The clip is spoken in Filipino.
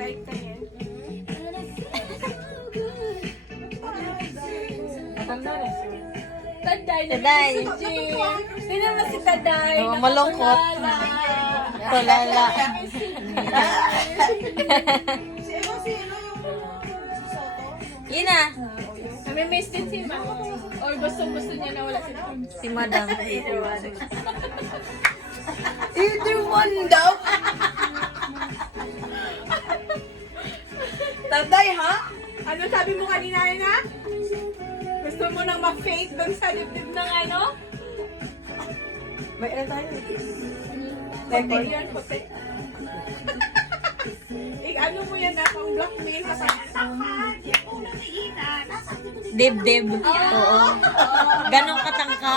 copyright ka yan. Matanda na siya. Taday na. Taday. Sino naman si Taday? Oh, malungkot. Tulala. Yun na. Nami-miss din si Ma'am. Or gusto niya na wala si Ma'am. Si Madam. Either one daw. Tatay, ha? Ano sabi mo kanina na? Gusto mo nang ma-fake doon sa dibdib ng ano? May ano tayo? Puti yan, puti. Ano mo yan na pang blackmail sa Dib-dib. Oo. Ganong katangka.